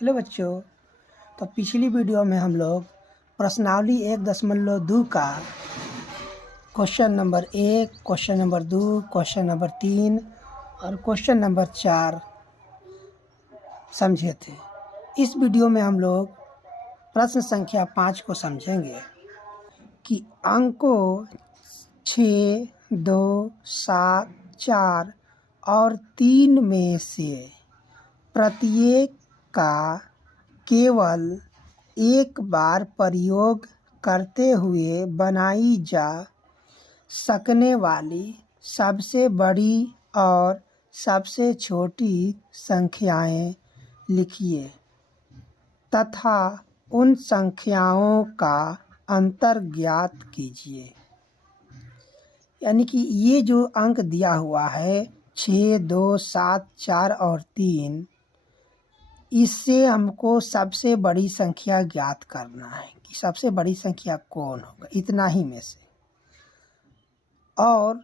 Hello बच्चों। तो पिछली वीडियो में हम लोग प्रश्नावली 1.2 का question number 1, question number 2, question number 3 और क्वेश्चन नंबर 4 समझे थे। इस वीडियो में हम लोग प्रश्न संख्या 5 को समझेंगे कि अंकों 6, 2, 7, 4 और 3 में से प्रत्येक का केवल एक बार प्रयोग करते हुए बनाई जा सकने वाली सबसे बड़ी और सबसे छोटी संख्याएं लिखिए तथा उन संख्याओं का अंतर ज्ञात कीजिए। यानी कि ये जो अंक दिया हुआ है 6, 2, 7, 4 और 3, इससे हमको सबसे बड़ी संख्या ज्ञात करना है कि सबसे बड़ी संख्या कौन होगा इतना ही में से, और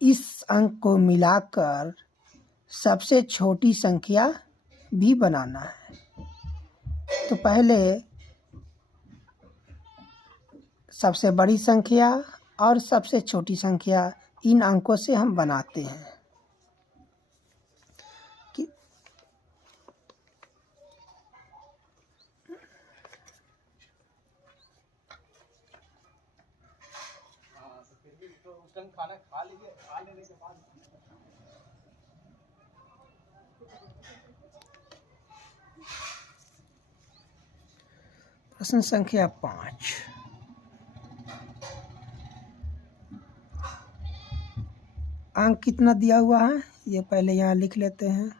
इस अंक को मिलाकर सबसे छोटी संख्या भी बनाना है। तो पहले सबसे बड़ी संख्या और सबसे छोटी संख्या इन अंकों से हम बनाते हैं कि खाना खा लेने के बाद प्रश्न संख्या 5। अंक कितना दिया हुआ है ये पहले यहाँ लिख लेते हैं।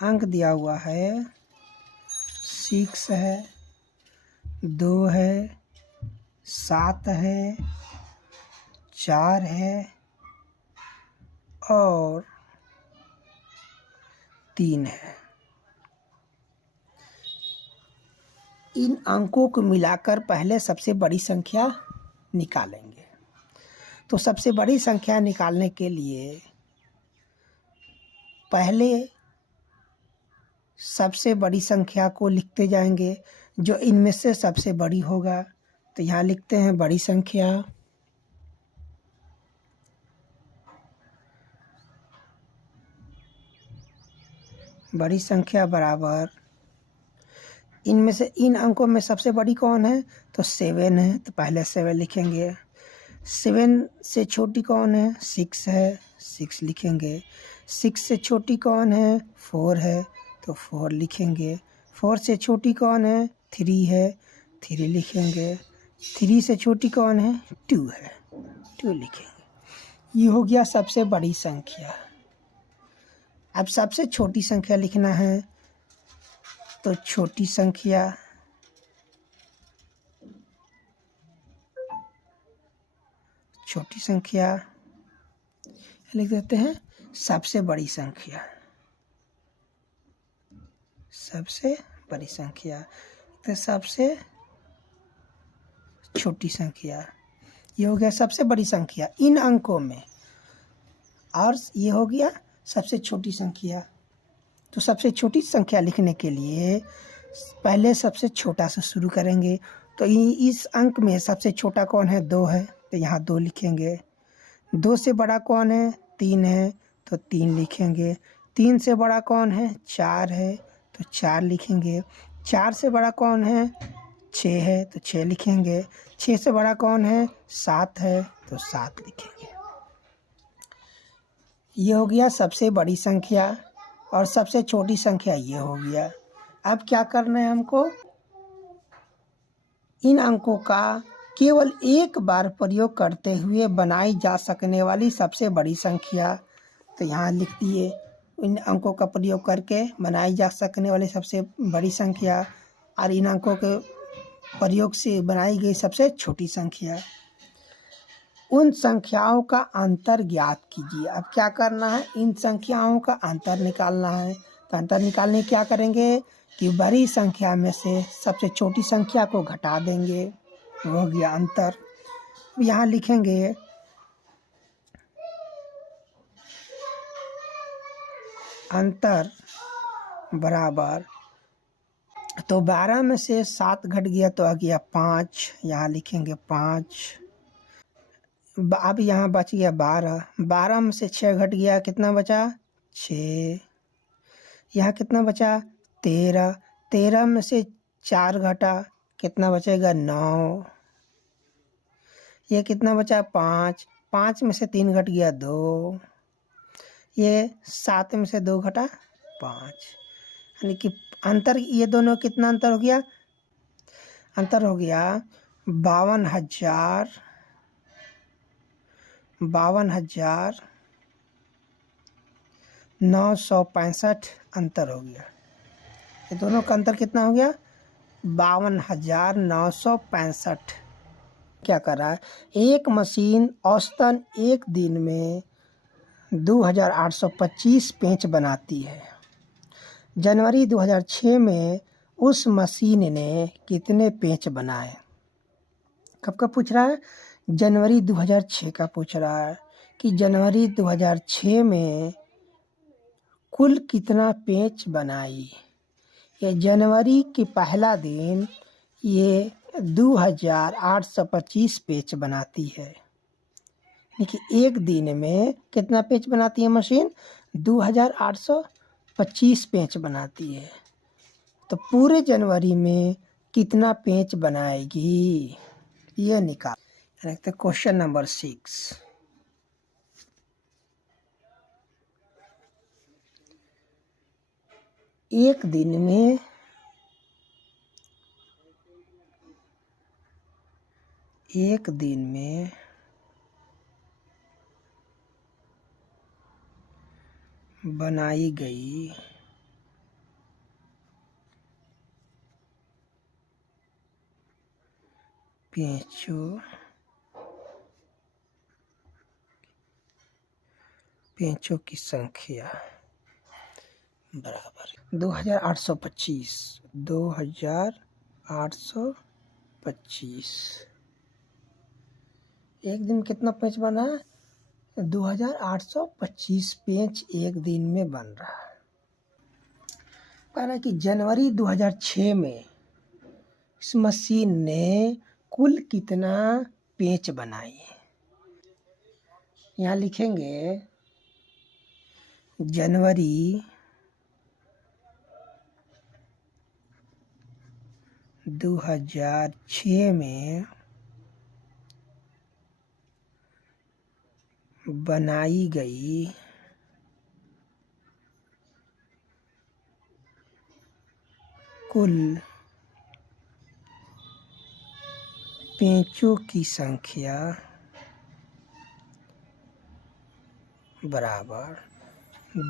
अंक दिया हुआ है 6 है, 2 है, 7 है, 4 है और 3 है। इन अंकों को मिलाकर पहले सबसे बड़ी संख्या निकालेंगे। तो सबसे बड़ी संख्या निकालने के लिए पहले सबसे बड़ी संख्या को लिखते जाएंगे जो इनमें से सबसे बड़ी होगा। तो यहाँ लिखते हैं बड़ी संख्या, बड़ी संख्या बराबर इनमें से इन अंकों में सबसे बड़ी कौन है तो 7 है, तो पहले 7 लिखेंगे। 7 से छोटी कौन है 6 है, 6 लिखेंगे। 6 से छोटी कौन है 4 है, तो 4 लिखेंगे। 4 से छोटी कौन है 3 है, 3 लिखेंगे। 3 से छोटी कौन है 2 है, 2 लिखेंगे। ये हो गया सबसे बड़ी संख्या। अब सबसे छोटी संख्या लिखना है तो छोटी संख्या लिख देते हैं सबसे बड़ी संख्या, सबसे बड़ी संख्या तो सबसे छोटी संख्या। ये हो गया सबसे बड़ी संख्या इन अंकों में, और ये हो गया सबसे छोटी संख्या। तो सबसे छोटी संख्या लिखने के लिए पहले सबसे छोटा से शुरू करेंगे। तो इस अंक में सबसे छोटा कौन है 2 है, तो यहाँ 2 लिखेंगे। 2 से बड़ा कौन है 3 है, तो 3 लिखेंगे। 3 से बड़ा कौन है 4 है, तो 4 लिखेंगे। 4 से बड़ा कौन है 6 है, तो 6 लिखेंगे। 6 से बड़ा कौन है 7 है, तो 7 लिखेंगे। ये हो गया सबसे बड़ी संख्या, और सबसे छोटी संख्या ये हो गया। अब क्या करना है हमको, इन अंकों का केवल एक बार प्रयोग करते हुए बनाई जा सकने वाली सबसे बड़ी संख्या। तो यहाँ लिख दिए इन अंकों का प्रयोग करके बनाई जा सकने वाली सबसे बड़ी संख्या, और इन अंकों के प्रयोग से बनाई गई सबसे छोटी संख्या। उन संख्याओं का अंतर ज्ञात कीजिए। अब क्या करना है, इन संख्याओं का अंतर निकालना है। तो अंतर निकालने क्या करेंगे कि बड़ी संख्या में से सबसे छोटी संख्या को घटा देंगे, वो हो गया अंतर। यहाँ लिखेंगे अंतर बराबर, तो 12 में से 7 घट गया तो आ गया 5, यहाँ लिखेंगे 5। अब यहाँ बच गया 12, 12 में से 6 घट गया, कितना बचा 6। यहाँ कितना बचा 13, 13 में से 4 घटा, कितना बचेगा 9। ये कितना बचा 5, 5 में से 3 घट गया 2। ये 7 में से 2 घटा 5, यानी कि अंतर ये दोनों कितना अंतर हो गया, अंतर हो गया 52,965 अंतर हो गया। ये दोनों का अंतर कितना हो गया 52,965। क्या कर रहा है, एक मशीन औसतन एक दिन में 2,825 पेंच बनाती है। जनवरी 2006 में उस मशीन ने कितने पेंच बनाए। कब का पूछ रहा है, जनवरी 2006 का पूछ रहा है कि जनवरी 2006 में कुल कितना पेंच बनाई। ये जनवरी के पहला दिन ये 2,825 पेंच बनाती है, यानी कि एक दिन में कितना पेंच बनाती है मशीन, 2,825 पेंच बनाती है। तो पूरे जनवरी में कितना पेंच बनाएगी, ये निकाल। क्वेश्चन नंबर 6, एक दिन में बनाई गई पेंचों की संख्या बराबर 2,825। 2,825 एक दिन कितना पेंच बना है, 2,825 पेंच एक दिन में बन रहा है। कह रहा है कि जनवरी 2006 में इस मशीन ने कुल कितना पेंच बनाई। यहाँ लिखेंगे जनवरी 2006 में बनाई गई कुल पेंचों की संख्या बराबर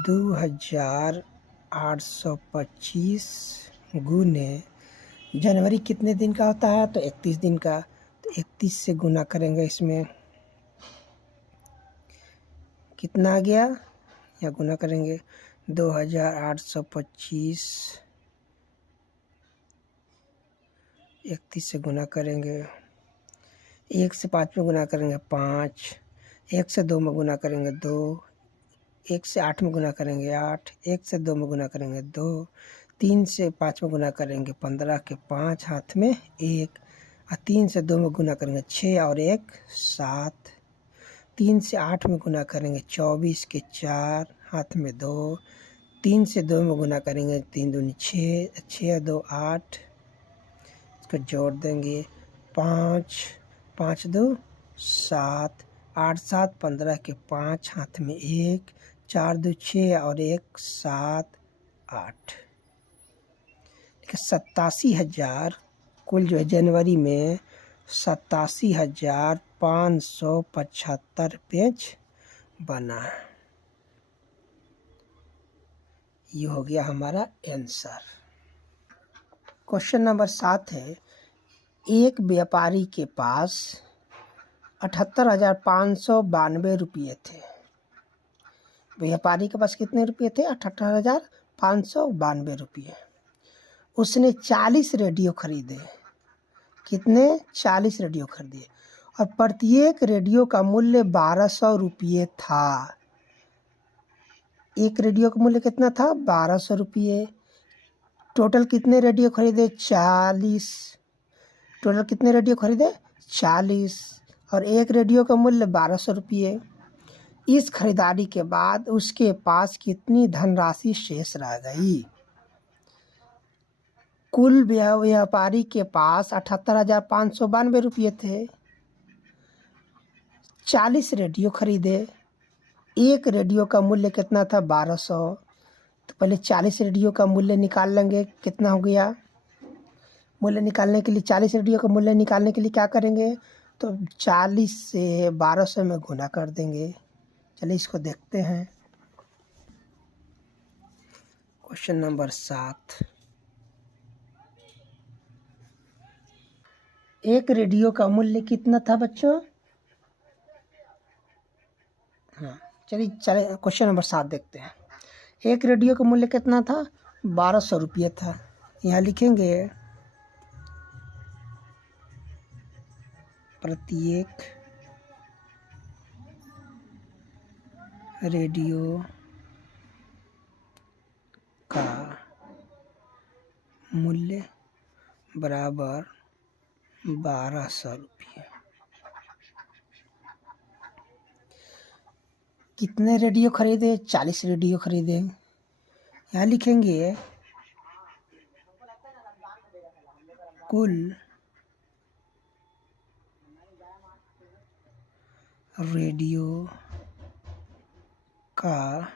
2,825 गुने जनवरी कितने दिन का होता है, तो 31 दिन का, तो 31 से गुना करेंगे। इसमें कितना आ गया, या गुना करेंगे 2,825 31 से गुना करेंगे, 1 से 5 में गुना करेंगे 5, 1 से 2 में गुना करेंगे 2, 1 से 8 में गुना करेंगे 8, 1 से 2 में गुना करेंगे 2, 3 से 5 में गुना करेंगे 15 के 5 हाथ में 1, और 3 से 2 में गुना करेंगे 6 और 1 7, 3 से 8 में गुना करेंगे 24 के 4 हाथ में 2, 3 से 2 में गुना करेंगे 3 दूनी 6, 6 2 8, इसको जोड़ देंगे 5, 5 2 7, 8 7 15 के 5 हाथ में 1, 4 2 6 और 1 7 8, 87,000 कुल जो है जनवरी में 87,575 पेंच बना। ये हो गया हमारा आंसर। क्वेश्चन नंबर 7 है, एक व्यापारी के पास 78,592 रुपये थे। व्यापारी के पास कितने रुपये थे, 78,592 रुपये। उसने 40 रेडियो खरीदे। कितने, 40 रेडियो खरीदे, और प्रत्येक रेडियो का मूल्य 1,200 रुपये था। एक रेडियो का मूल्य कितना था, 1,200 रुपये। टोटल कितने रेडियो खरीदे? 40। टोटल कितने रेडियो खरीदे? 40। और एक रेडियो का मूल्य 1200 रुपये। इस खरीदारी के बाद उसके पास कितनी धनराशि शेष रह गई? कुल व्यापारी के पास 78,592 रुपये थे। 40 रेडियो खरीदे। एक रेडियो का मूल्य कितना था? 1200। तो पहले 40 रेडियो का मूल्य निकाल लेंगे, कितना हो गया। मूल्य निकालने के लिए 40 रेडियो का मूल्य निकालने के लिए क्या करेंगे? तो 40 से 1200 में गुना कर देंगे। चलिए इसको देखते हैं। Question number 7। एक रेडियो का मूल्य कितना था बच्चों? हाँ, चलिए क्वेश्चन नंबर 7 देखते हैं। एक रेडियो का मूल्य कितना था? 1200 रुपये था। यहाँ लिखेंगे प्रत्येक रेडियो का मूल्य बराबर 1200 रुपये। कितने रेडियो खरीदे? 40 रेडियो खरीदे। यहाँ लिखेंगे कुल रेडियो का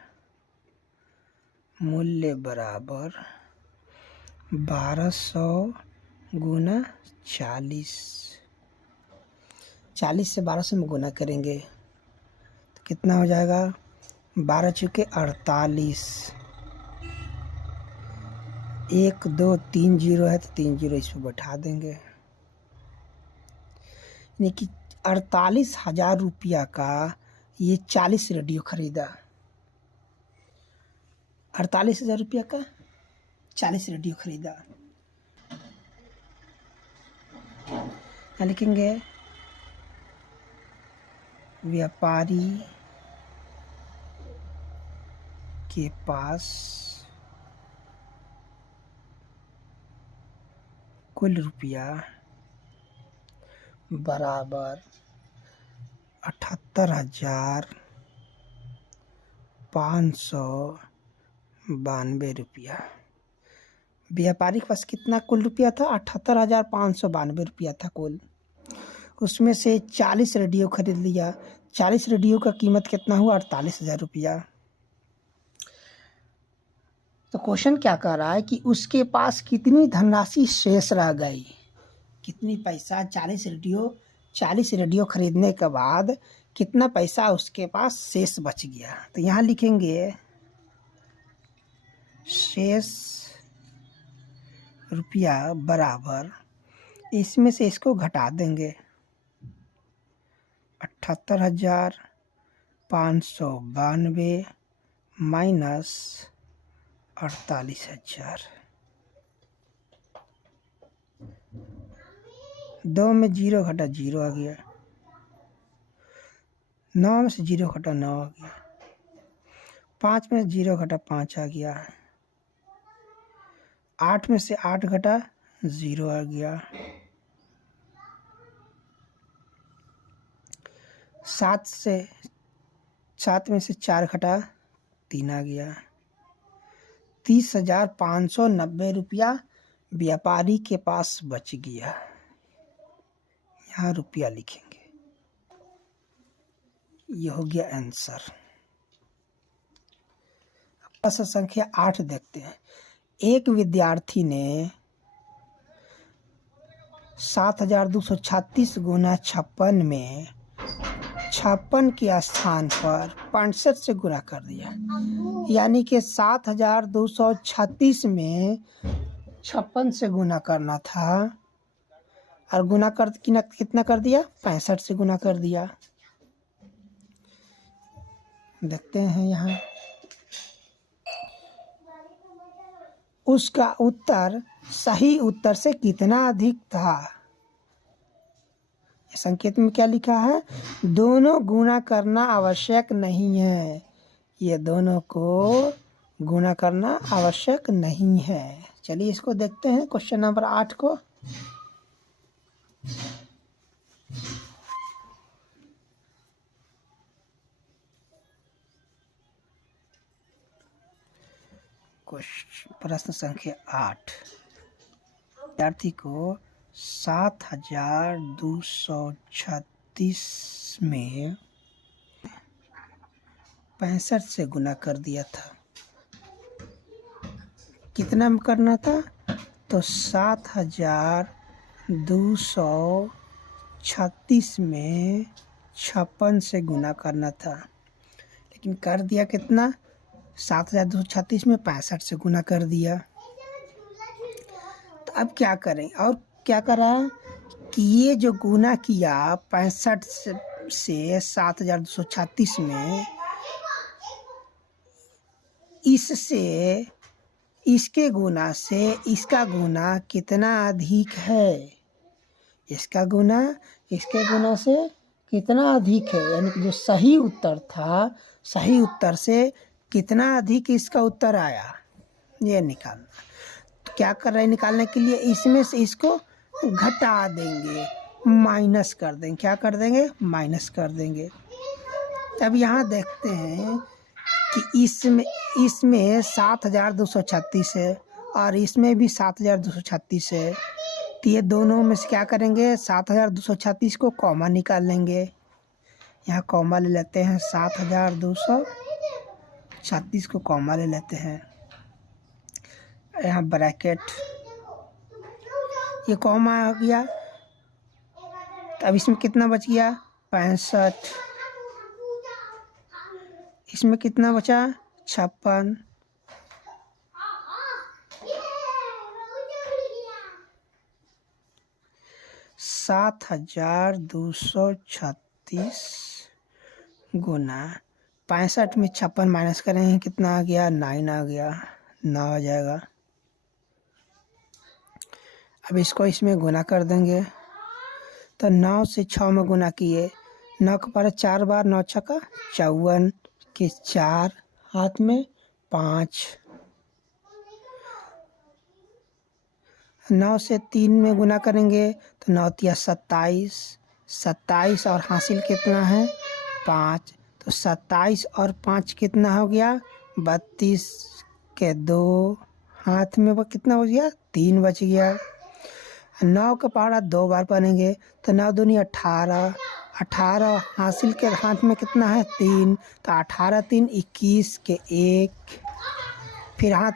मूल्य बराबर 1200 गुना 40। 40 से 1200 में गुना करेंगे तो कितना हो जाएगा? 12 चुके 48। 1 2 3 जीरो है तो 3 जीरो इस पर बैठा देंगे। यानी कि 48,000 रुपया का ये 40 रेडियो खरीदा। 48,000 रुपया का 40 रेडियो खरीदा। यहाँ लिखेंगे व्यापारी के पास कुल रुपया बराबर 78,592 रुपया। व्यापारी के पास कितना कुल रुपया था? 78,592 रुपया था कुल। उसमें से 40 रेडियो खरीद लिया। 40 रेडियो का कीमत कितना हुआ? 48,000 रुपया। तो क्वेश्चन क्या कह रहा है कि उसके पास कितनी धनराशि शेष रह गई। कितनी पैसा 40 रेडियो खरीदने के बाद कितना पैसा उसके पास शेष बच गया। तो यहाँ लिखेंगे शेष रुपया बराबर, इसमें से इसको घटा देंगे, 78,592 माइनस 48,000। 2 में 0 घटा 0 आ गया। 9 में से 0 घटा 9 आ गया। 5 में से 0 घटा 5 आ गया। 8 में से 8 घटा 0 आ गया। 7 में से 4 घटा 3 आ गया। 30,590 रुपया व्यापारी के पास बच गया। यहाँ रुपया लिखेंगे। ये हो गया आंसर। प्रश्न संख्या 8 देखते हैं। एक विद्यार्थी ने 7,236 गुना 56 में 56 के स्थान पर 65 से गुना कर दिया। यानी कि 7,236 में 56 से गुना करना था और गुना कर कितना कर दिया? 65 से गुना कर दिया। देखते हैं यहाँ उसका उत्तर सही उत्तर से कितना अधिक था। संकेत में क्या लिखा है? दोनों गुणा करना आवश्यक नहीं है। ये दोनों को गुणा करना आवश्यक नहीं है। चलिए इसको देखते हैं क्वेश्चन नंबर 8 को। प्रश्न संख्या 8, विद्यार्थी को 7236 में 65 से गुना कर दिया था। कितना में करना था? तो 7236 में 56 से गुना करना था, लेकिन कर दिया कितना? 7236 में 65 से गुना कर दिया। तो अब क्या करें? और क्या करा कि ये जो गुना किया 65 से 7236 में, इससे इसके गुना से इसका गुना कितना अधिक है? इसका गुना इसके गुना से कितना अधिक है? यानी कि जो सही उत्तर था, सही उत्तर से कितना अधिक इसका उत्तर आया, ये निकालना। तो क्या कर रहे हैं निकालने के लिए? इसमें से इसको घटा देंगे, माइनस कर देंगे। क्या कर देंगे? माइनस कर देंगे। तब यहाँ देखते हैं कि इसमें 7236 है और इसमें भी 7236 है। तो ये दोनों में से क्या करेंगे? 7236 को कॉमा निकाल लेंगे। यहाँ कॉमा ले लेते हैं, 7236 को कॉमा ले लेते हैं। यहाँ ब्रैकेट, ये कॉमा आ गया। तो अब इसमें कितना बच गया? 65। इसमें कितना बचा? 56। सात 7236 गुना 65 में 56 माइनस करेंगे, कितना आ गया? 9 आ गया, 9 आ जाएगा। अब इसको इसमें गुना कर देंगे। तो 9 से 6 में गुना किए, 9 के पारे 4 बार, 9 छक्का 54 के 4, हाथ में 5। 9 से 3 में गुना करेंगे तो 9 तिया 27 और हासिल कितना है? 5। तो 27 और 5 कितना हो गया? 32 के 2, हाथ में वो कितना हो गया? 3 बच गया। 9 का पहाड़ा 2 बार पढ़ेंगे तो 9 दूनी 18, 18 हासिल के हाथ में कितना है? 3। तो 18 3 21 के 1, फिर हाथ